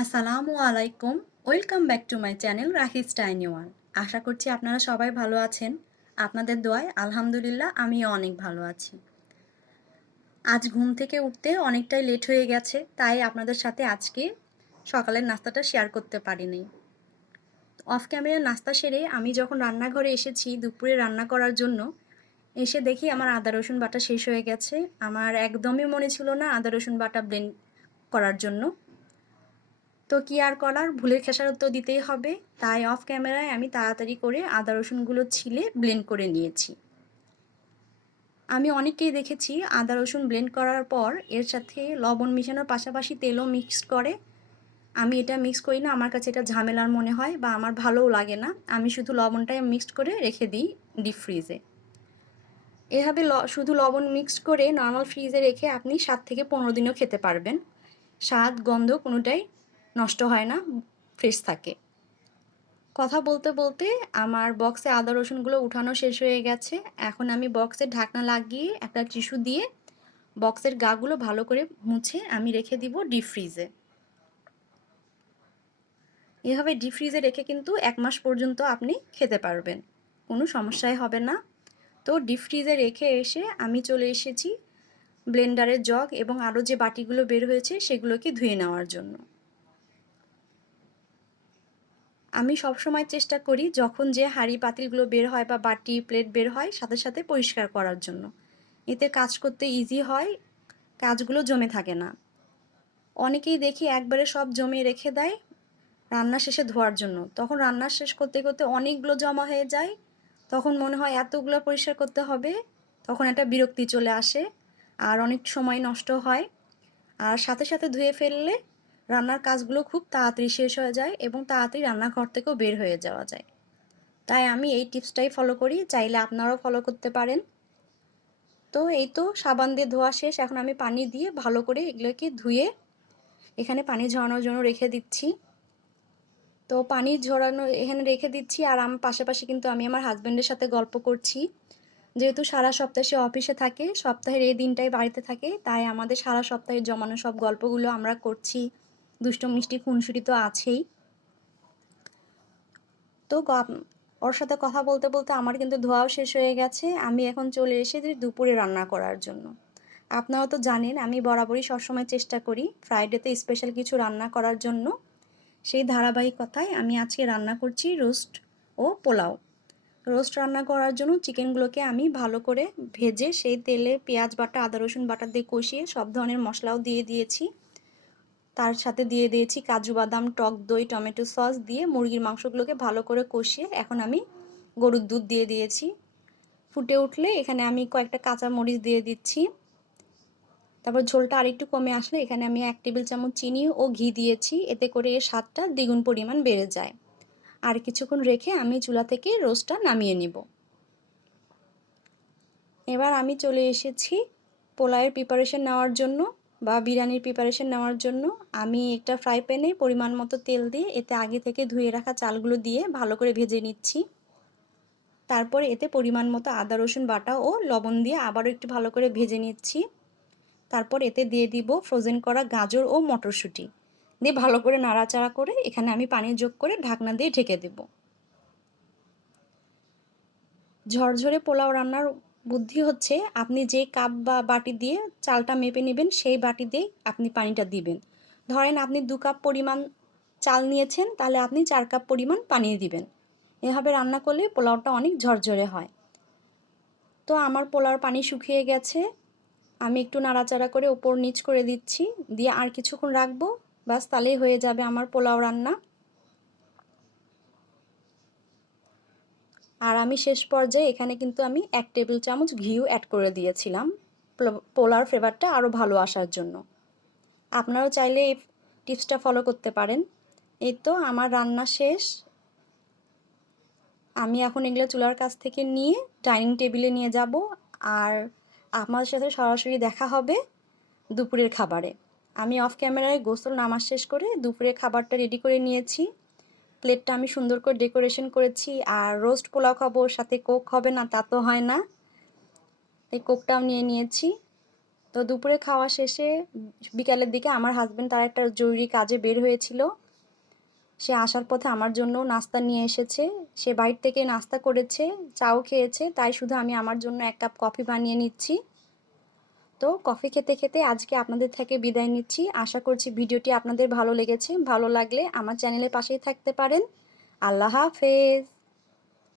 আসসালামু আলাইকুম। Welcome back to my channel Rahis tiny one. আশা করছি আপনারা সবাই ভালো আছেন। আপনাদের দোয়ায় আলহামদুলিল্লাহ আমিও অনেক ভালো আছি। আজ ঘুম থেকে উঠতে অনেকটাই লেট হয়ে গেছে, তাই আপনাদের সাথে আজকে সকালের নাস্তাটা শেয়ার করতে পারিনি। অফ ক্যামেরা নাস্তা সেরে আমি যখন রান্নাঘরে এসেছি দুপুরে রান্না করার জন্য, এসে দেখি আমার আদা রসুন বাটা শেষ হয়ে গেছে। আমার একদমই মনে ছিল না আদা রসুন বাটা ব্লেন্ড করার জন্য। তো কি আর করার, ভুলের খেসারত তো দিতেই হবে। তাই অফ ক্যামেরায় আমি তাড়াতাড়ি করে আদা রসুনগুলো ছিলে ব্লেন্ড করে নিয়েছি। আমি অনেককেই দেখেছি আদা রসুন ব্লেন্ড করার পর এর সাথে লবণ মেশানোর পাশাপাশি তেলও মিক্সড করে। আমি এটা মিক্স করি না, আমার কাছে এটা ঝামেলার মনে হয় বা আমার ভালোও লাগে না। আমি শুধু লবণটাই মিক্সড করে রেখে দিই ডিপ ফ্রিজে। এভাবে শুধু লবণ মিক্সড করে নর্মাল ফ্রিজে রেখে আপনি 7 থেকে 15 দিনও খেতে পারবেন। স্বাদ গন্ধ কোনোটাই নষ্ট হয় না, ফ্রেশ থাকে। কথা বলতে বলতে আমার বক্সে আদা রসুনগুলো উঠানো শেষ হয়ে গেছে। এখন আমি বক্সের ঢাকনা লাগিয়ে একটা টিস্যু দিয়ে বক্সের গাগুলো ভালো করে মুছে আমি রেখে দিব ডিপ ফ্রিজে। এভাবে ডিপ ফ্রিজে রেখে কিন্তু 1 মাস পর্যন্ত আপনি খেতে পারবেন, কোনো সমস্যাই হবে না। তো ডিপ ফ্রিজে রেখে এসে আমি চলে এসেছি ব্লেন্ডারের জগ এবং আরও যে বাটিগুলো বের হয়েছে সেগুলোকে ধুয়ে নেওয়ার জন্য। আমি সবসময় চেষ্টা করি যখন যে হাঁড়ি পাতিলগুলো বের হয় বা বাটি প্লেট বের হয় সাথে সাথে পরিষ্কার করার জন্য। এতে কাজ করতে ইজি হয়, কাজগুলো জমে থাকে না। অনেকেই দেখি একবারে সব জমিয়ে রেখে দেয় রান্না শেষে ধোয়ার জন্য, তখন রান্না শেষ করতে করতে অনেকগুলো জমা হয়ে যায়। তখন মনে হয় এতগুলো পরিষ্কার করতে হবে, তখন একটা বিরক্তি চলে আসে আর অনেক সময় নষ্ট হয়। আর সাথে সাথে ধুয়ে ফেললে রান্নার কাজগুলো খুব তাড়াতাড়ি শেষ হয়ে যায় এবং তাড়াতাড়ি রান্নাঘর থেকেও বের হয়ে যাওয়া যায়। তাই আমি এই টিপসটাই ফলো করি, চাইলে আপনারাও ফলো করতে পারেন। তো এই তো সাবান দিয়ে ধোয়া শেষ, এখন আমি পানি দিয়ে ভালো করে এগুলোকে ধুয়ে এখানে পানি ঝরানোর জন্য রেখে দিচ্ছি। তো পানি ঝরানো এখানে রেখে দিচ্ছি আর আমার পাশাপাশি কিন্তু আমি আমার হাজব্যান্ডের সাথে গল্প করছি। যেহেতু সারা সপ্তাহে সে অফিসে থাকে, সপ্তাহের এই দিনটাই বাড়িতে থাকে, তাই আমাদের সারা সপ্তাহের জমানো সব গল্পগুলো আমরা করছি। দুষ্ট মিষ্টি খুনসুটি তো আছেই। তো ওর সাথে কথা বলতে বলতে আমার কিন্তু ধোয়াও শেষ হয়ে গেছে। আমি এখন চলে এসেছি দুপুরে রান্না করার জন্য। আপনারা তো জানেন আমি বরাবরই সবসময় চেষ্টা করি ফ্রাইডেতে স্পেশাল কিছু রান্না করার জন্য। সেই ধারাবাহিকতায় আমি আজকে রান্না করছি রোস্ট ও পোলাও। রোস্ট রান্না করার জন্য চিকেনগুলোকে আমি ভালো করে ভেজে সেই তেলে পেঁয়াজ বাটা আদা রসুন বাটা দিয়ে কষিয়ে সব ধরনের মশলাও দিয়ে দিয়েছি। তার সাথে দিয়ে দিয়েছি কাজু বাদাম, টক দই, টমেটো সস দিয়ে মুরগির মাংসগুলোকে ভালো করে কষিয়ে এখন আমি গরুর দুধ দিয়ে দিয়েছি। ফুটে উঠলে এখানে আমি কয়েকটা কাঁচা মরিচ দিয়ে দিচ্ছি। তারপর ঝোলটা আরেকটু কমে আসলে এখানে আমি 1 টেবিল চামচ চিনি ও ঘি দিয়েছি, এতে করে এর স্বাদটা দ্বিগুণ পরিমাণ বেড়ে যায়। আর কিছুক্ষণ রেখে আমি চুলা থেকে রোস্টটা নামিয়ে নিব। এবার আমি চলে এসেছি পোলাওয়ের প্রিপারেশন নেওয়ার জন্য বা বিরিয়ানির প্রিপারেশন নেওয়ার জন্য। আমি একটা ফ্রাই প্যানে পরিমাণ মতো তেল দিয়ে এতে আগে থেকে ধুয়ে রাখা চালগুলো দিয়ে ভালো করে ভেজে নিচ্ছি। তারপরে এতে পরিমাণ মতো আদা রসুন বাটা ও লবণ দিয়ে আবারও একটু ভালো করে ভেজে নিচ্ছি। তারপর এতে দিয়ে দিব ফ্রোজেন করা গাজর ও মটরশুঁটি দিয়ে ভালো করে নাড়াচাড়া করে এখানে আমি পানি যোগ করে ঢাকনা দিয়ে ঢেকে দেব। ঝরঝরে পোলাও রান্নার বুদ্ধি হচ্ছে আপনি যে কাপ বা বাটি দিয়ে চালটা মেপে নেবেন সেই বাটি দিয়েই আপনি পানিটা দিবেন। ধরেন আপনি 2 কাপ পরিমাণ চাল নিয়েছেন, তাহলে আপনি 4 কাপ পরিমাণ পানি দিবেন। এভাবে রান্না করলে পোলাওটা অনেক ঝরঝরে হয়। তো আমার পোলাওর পানি শুকিয়ে গেছে, আমি একটু নাড়াচাড়া করে ওপর নিচ করে দিচ্ছি, দিয়ে আর কিছুক্ষণ রাখবো। ব্যাস তাহলেই হয়ে যাবে আমার পোলাও রান্না। আর আমি শেষ পর্যায়ে এখানে কিন্তু আমি 1 টেবিল চামচ ঘিও অ্যাড করে দিয়েছিলাম পোলাওর ফ্লেভারটা আরও ভালো আসার জন্য। আপনারাও চাইলে এই টিপসটা ফলো করতে পারেন। এই তো আমার রান্না শেষ। আমি এখন এগুলো চুলার কাছ থেকে নিয়ে ডাইনিং টেবিলে নিয়ে যাব আর আপনাদের সাথে সরাসরি দেখা হবে দুপুরের খাবারে। আমি অফ ক্যামেরায় গোসল নামাজ শেষ করে দুপুরের খাবারটা রেডি করে নিয়েছি। প্লেটটা আমি সুন্দর করে ডেকোরেশন করেছি। আর রোস্ট পোলাও খাবো, সাথে কোক হবে না তা তো হয় না, তাই কোকটাও নিয়ে নিয়েছি। তো তো দুপুরে খাওয়া শেষে বিকালের দিকে আমার হাজবেন্ড তার একটা জরুরি কাজে বের হয়েছিল। সে আসার পথে আমার জন্য নাস্তা নিয়ে এসেছে। সে বাইরে থেকে নাস্তা করেছে, চাও খেয়েছে, তাই শুধু আমি আমার জন্য 1 কাপ কফি বানিয়ে নিচ্ছি। তো কফি খেতে খেতে আজকে আপনাদের থেকে বিদায় নিচ্ছি। আশা করছি ভিডিওটি আপনাদের ভালো লেগেছে। ভালো লাগলে আমার চ্যানেলের পাশেই থাকতে পারেন। আল্লাহ হাফেজ।